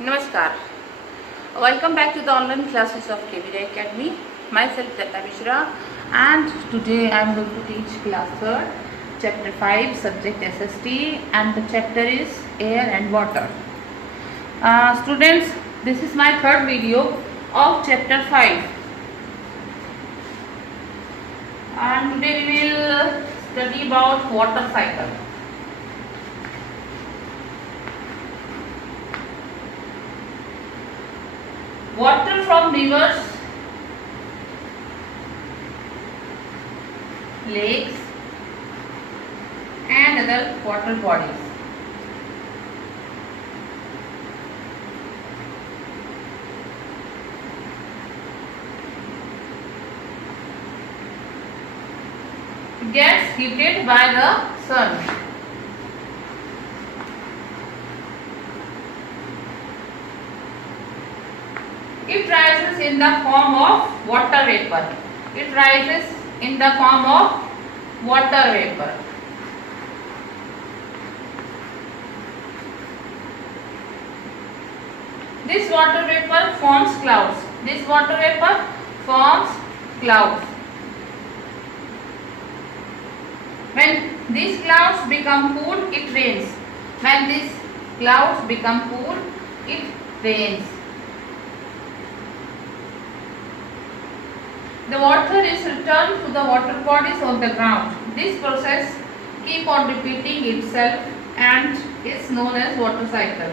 Namaskar. Welcome back to the online classes of KVJ Academy. Myself Lata Mishra, and today I am going to teach class 3rd, chapter 5, subject SST, and the chapter is air and water. Students, this is my third video of chapter 5, and today we will study about water cycle. Water from rivers, lakes and other water bodies. Gets heated by the sun. It rises in the form of water vapor. It rises in the form of water vapor. This water vapor forms clouds. This water vapor forms clouds. When these clouds become cool, it rains. When these clouds become cool, it rains. The water is returned to the water bodies on the ground. This process keeps on repeating itself and is known as water cycle.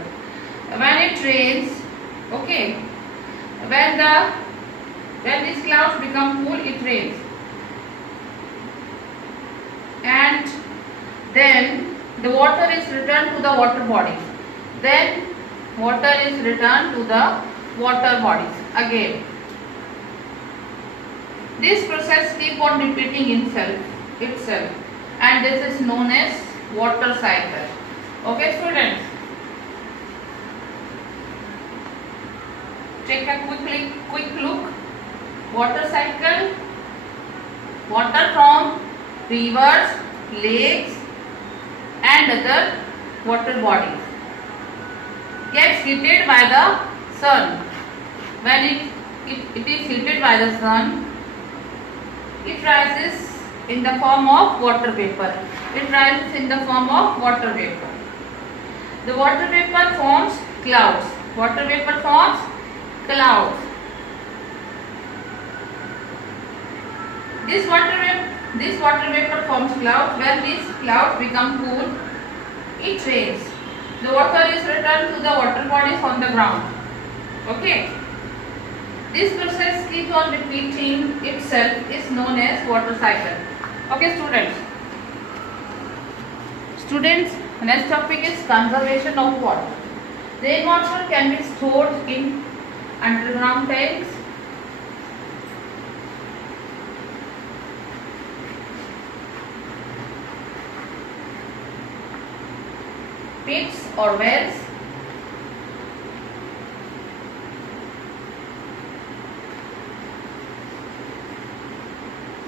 When it rains, okay, when these clouds become cool, it rains, and then the water is returned to the water bodies. Then water is returned to the water bodies again. This process keeps on repeating itself, and this is known as water cycle. Okay, students, take a quick look. Water cycle: water from rivers, lakes and other water bodies gets heated by the sun. When it is heated by the sun, it rises in the form of water vapor. It rises in the form of water vapor. The water vapor forms clouds. Water vapor forms clouds. This water vapor forms clouds. When these clouds become cool, it rains. The water is returned to the water bodies on the ground. Okay. This process keeps on repeating itself is known as water cycle. Okay, students. Next topic is conservation of water. Rainwater can be stored in underground tanks, pits or wells,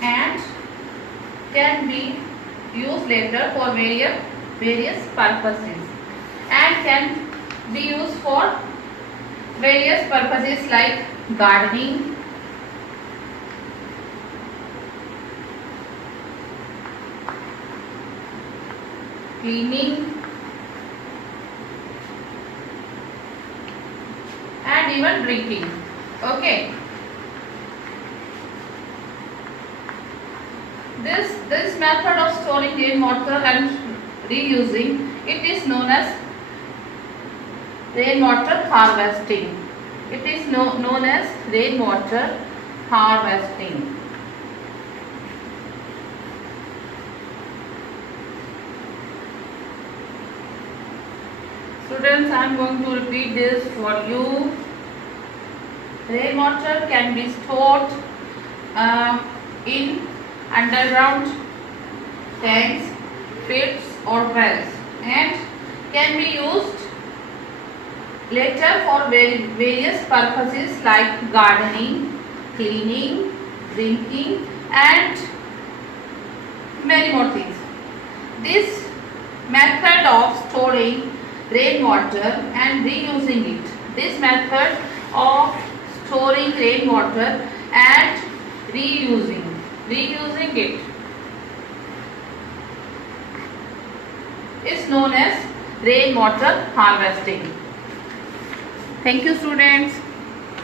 and can be used later for various purposes, and can be used for various purposes like gardening, cleaning and even drinking. Okay. This method of storing rainwater and reusing it is known as rainwater harvesting. It is known as rainwater harvesting. Students, I am going to repeat this for you. Rainwater can be stored in underground tanks, pits or wells, and can be used later for various purposes like gardening, cleaning, drinking and many more things. This method of storing rainwater and reusing it This method of storing rainwater and reusing it is known as rainwater harvesting. Thank you, students.